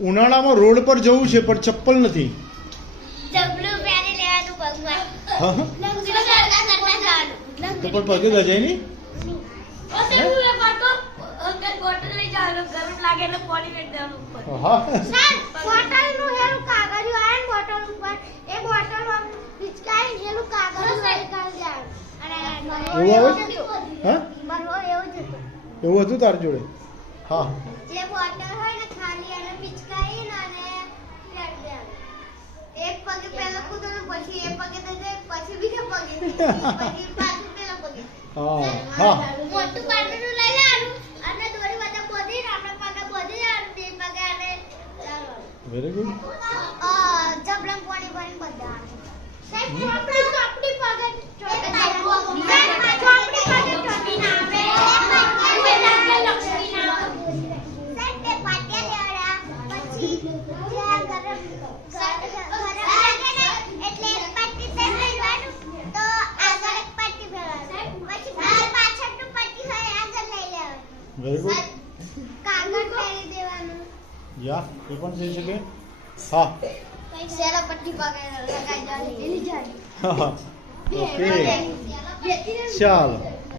ઉનાળામાં રોડ પર જવું છે પણ ચપ્પલ નથી. ચપલું પહેરી લેવાનું ભગવાન. હા હા. તો પણ પગે દજાય નહીં. હા બોટલનું હેલું કાગળિયું આવે ને બોટલ ઉપર એ બોટલ પિચકારી હેલું કાગળિયું કાઢી જાય. અને એવું આવે છે? હા બરો એવું જ હતું. એવું હતું તારી જોડે? હા જે બોટલ હોય ને ખાલી અને પિચકારી અને એક પગે પહેલો કૂદો ને પછી એક પગે દે પછી બીજા પગે પછી પાછું પેલા પગે. હા હા. મોટું પાટલું લઈ લેવાનું અને દોરી બધા બોધીને આપણે પગે બોધી જવાનું બે પગે અને ચાલવાનું. Very good. જબલમ પાણી ભરીને બધાવાનું. સાહેબ ચોપડી ચોપડી પગે ચોપડી પગે ચોપડી ના આવે લક્ષ્મી ના આવે. સાહેબ તે પાટિયા લેવડા પછી જ્યાં ગરમ એટલે પટ્ટી તે લેવાનું તો આગળ એક પટ્ટી ભરવાનું પછી પાછળનું પટ્ટી હોય આગળ લઈ લેવાનું. Very good. કાગળ પહેરી દેવાનું. યા એ પણ થઈ શકે. હા સેલા પટ્ટી પગે લગાઈ દેવાની એની જાડી. હા ઓકે ચાલો.